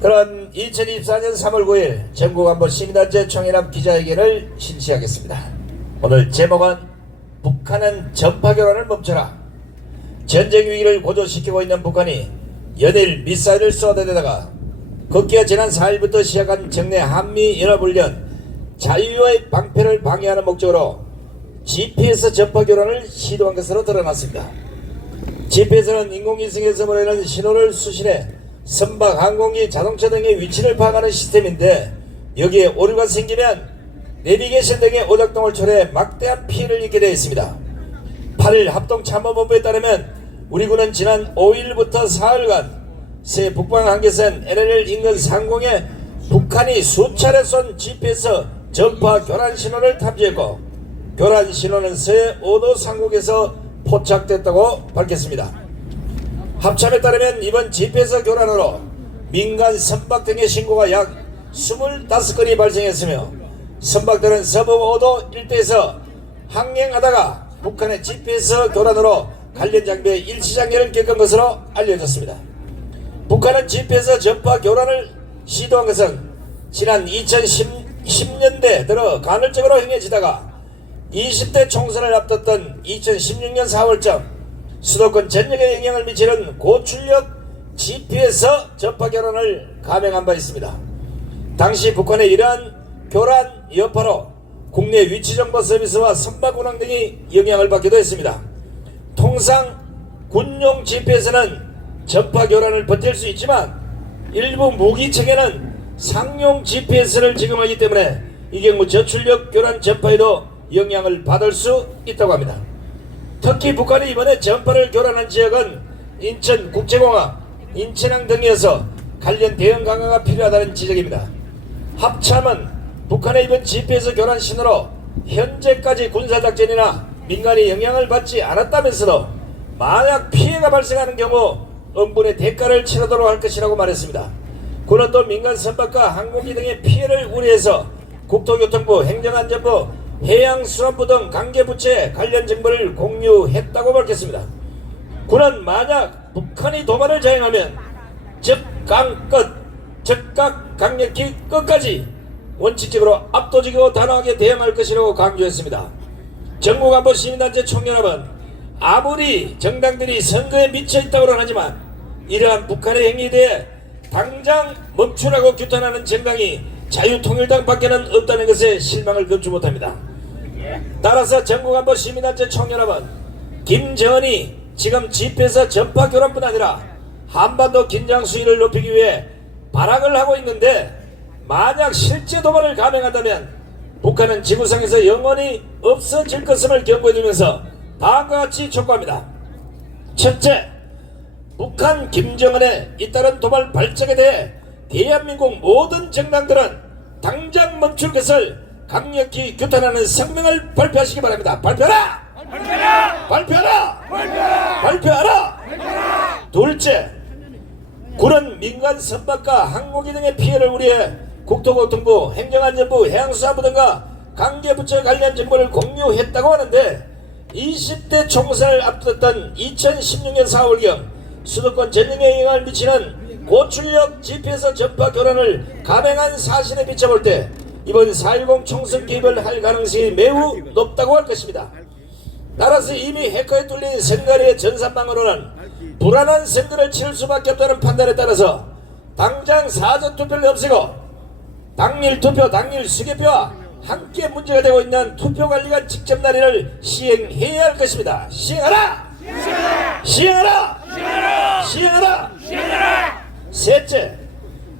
그런 2024년 3월 9일 전국안보 시민단체 총연합 기자회견을 실시하겠습니다. 오늘 제목은 북한은 전파교란을 멈춰라. 전쟁 위기를 고조시키고 있는 북한이 연일 미사일을 쏘아대다가 급기야 지난 4일부터 시작한 정례 한미연합훈련 자유의 방패를 방해하는 목적으로 GPS 전파교란을 시도한 것으로 드러났습니다. GPS는 인공위성에서 보내는 신호를 수신해 선박, 항공기, 자동차 등의 위치를 파악하는 시스템인데 여기에 오류가 생기면 내비게이션 등의 오작동을 초래해 막대한 피해를 입게 되어 있습니다. 8일 합동참모본부에 따르면 우리 군은 지난 5일부터 4일간 새 북방항계선 LLL 인근 상공에 북한이 수차례 쏜 GPS 전파 교란 신호를 탐지했고 교란 신호는 서해 5도 상공에서 포착됐다고 밝혔습니다. 합참에 따르면 이번 GPS 교란으로 민간 선박 등의 신고가 약 25건이 발생했으며 선박들은 서부 5도 일대에서 항행하다가 북한의 GPS 교란으로 관련 장비의 일치장애를 겪은 것으로 알려졌습니다. 북한은 GPS 전파 교란을 시도한 것은 지난 2010년대 들어 간헐적으로 행해지다가 20대 총선을 앞뒀던 2016년 4월쯤 수도권 전역에 영향을 미치는 고출력 GPS 전파 교란을 감행한 바 있습니다. 당시 북한의 이러한 교란 여파로 국내 위치정보 서비스와 선박 운항 등이 영향을 받기도 했습니다. 통상 군용 GPS는 전파 교란을 버틸 수 있지만 일부 무기체계는 상용 GPS를 제공하기 때문에 이 경우 저출력 교란 전파에도 영향을 받을 수 있다고 합니다. 특히 북한이 이번에 전파를 교란한 지역은 인천국제공항, 인천항 등이어서 관련 대응 강화가 필요하다는 지적입니다. 합참은 북한의 이번 GPS 교란 신호로 현재까지 군사작전이나 민간이 영향을 받지 않았다면서도 만약 피해가 발생하는 경우 엄분의 대가를 치르도록 할 것이라고 말했습니다. 군은 또 민간 선박과 항공기 등의 피해를 우려해서 국토교통부, 행정안전부, 해양수산부 등 관계부처에 관련 정보를 공유했다고 밝혔습니다. 군은 만약 북한이 도발을 자행하면 즉각 강력히 끝까지 원칙적으로 압도적이고 단호하게 대응할 것이라고 강조했습니다. 전국안보 시민단체 총연합은 아무리 정당들이 선거에 미쳐있다고는 하지만 이러한 북한의 행위에 대해 당장 멈추라고 규탄하는 정당이 자유통일당 밖에는 없다는 것에 실망을 금치 못합니다. 따라서 전국안보 시민단체 총연합은 김정은이 지금 GPS 전파 교란뿐 아니라 한반도 긴장 수위를 높이기 위해 발악을 하고 있는데 만약 실제 도발을 감행한다면 북한은 지구상에서 영원히 없어질 것임을 경고해주면서 다음과 같이 촉구합니다. 첫째, 북한 김정은의 잇따른 도발 발작에 대해 대한민국 모든 정당들은 당장 멈출 것을 강력히 규탄하는 성명을 발표하시기 바랍니다. 발표하라! 발표하라! 발표하라! 발표하라! 발표하라! 발표하라! 둘째, 군은 민간 선박과 항공기 등의 피해를 우려해 국토교통부, 행정안전부, 해양수산부 등과 관계부처 관련 정보를 공유했다고 하는데 20대 총선을 앞뒀던 2016년 4월경 수도권 전역에 영향을 미치는 고출력 GPS 전파 교란을 감행한 사실에 비춰볼 때 이번 4.10 총선 개입을 할 가능성이 매우 높다고 할 것입니다. 따라서 이미 해커에 뚫린 선거리의 전산망으로는 불안한 선거를 치를 수밖에 없다는 판단에 따라서 당장 사전투표를 없애고 당일 투표, 당일 수개표와 함께 문제가 되고 있는 투표관리관 직접 날인을 시행해야 할 것입니다. 시행하라! 시행하라! 시행하라! 시행하라! 시행하라! 시행하라! 셋째,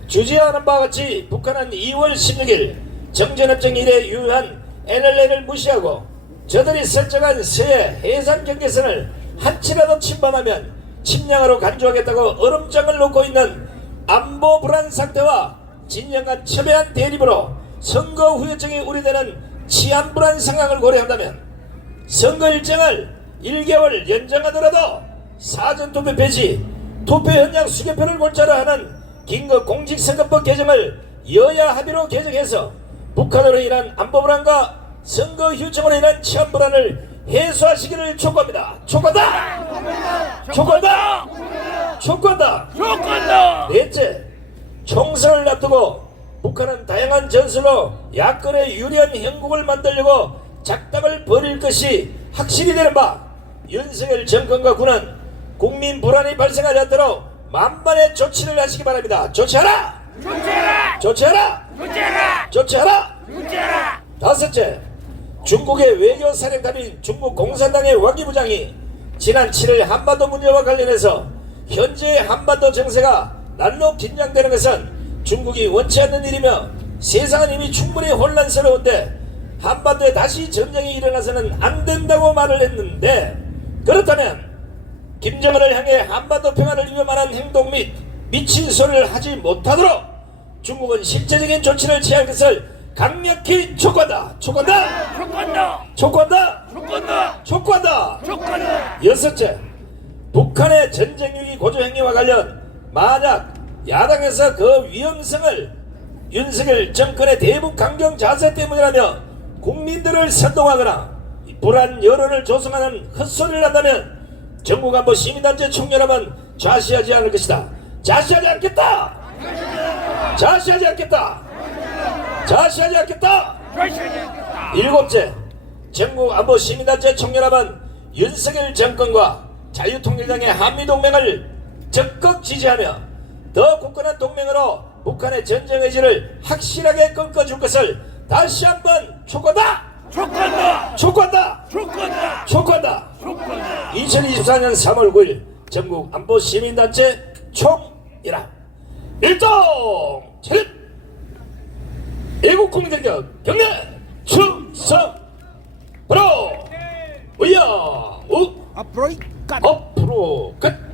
주재하는 바와 같이 북한은 2월 16일 정전협정 이래 유효한 NLL을 무시하고 저들이 설정한 서해 해상 경계선을 한치라도 침범하면 침략으로 간주하겠다고 얼음장을 놓고 있는 안보 불안 상태와 진영간 첨예한 대립으로 선거 후유증이 우려되는 치안 불안 상황을 고려한다면 선거 일정을 1개월 연장하더라도 사전투표 폐지, 투표 현장 수개표를 골자로 하는 긴급 공직선거법 개정을 여야 합의로 개정해서 북한으로 인한 안보 불안과 선거 휴정으로 인한 치안 불안을 해소하시기를 촉구합니다. 촉구한다! 촉구한다! 촉구한다! 촉구한다! 넷째, 총선을 앞두고 북한은 다양한 전술로 야권에 유리한 형국을 만들려고 작당을 벌일 것이 확실히 되는 바, 윤석열 정권과 군은 국민 불안이 발생하지 않도록 만반의 조치를 하시기 바랍니다. 조치하라! 조치하라! 조치하라! 조치하라! 조치하라! 조치하라! 다섯째, 중국의 외교사령탑인 중국 공산당의 왕이 부장이 지난 7일 한반도 문제와 관련해서 현재의 한반도 정세가 날로 긴장되는 것은 중국이 원치 않는 일이며 세상은 이미 충분히 혼란스러운데 한반도에 다시 전쟁이 일어나서는 안 된다고 말을 했는데, 그렇다면 김정은을 향해 한반도 평화를 위협하는 행동 및 미친 소리를 하지 못하도록 중국은 실제적인 조치를 취할 것을 강력히 촉구한다. 촉구한다. 촉구한다! 촉구한다. 촉구한다! 촉구한다. 촉구한다! 여섯째, 북한의 전쟁 위기 고조 행위와 관련 만약 야당에서 그 위험성을 윤석열 정권의 대북 강경 자세 때문이라며 국민들을 선동하거나 불안 여론을 조성하는 헛소리를 한다면 정부간부 시민단체 총연합은 좌시하지 않을 것이다. 좌시하지 않겠다. 좌시하지 않겠다. 좌시하지 않겠다. 조치하지 않겠다! 일곱째, 전국안보 시민단체 총연합은 윤석열 정권과 자유통일당의 한미동맹을 적극 지지하며 더 굳건한 동맹으로 북한의 전쟁 의지를 확실하게 꺾어줄 것을 다시 한번 촉구한다. 촉구한다! 촉구한다. 촉구한다! 촉구한다. 촉구한다! 2024년 3월 9일 전국 안보 시민단체 총연합 일동 차렷 애국 국민대격 경례 충성 바로 우야 우 앞으로 끝! 앞으로 끝.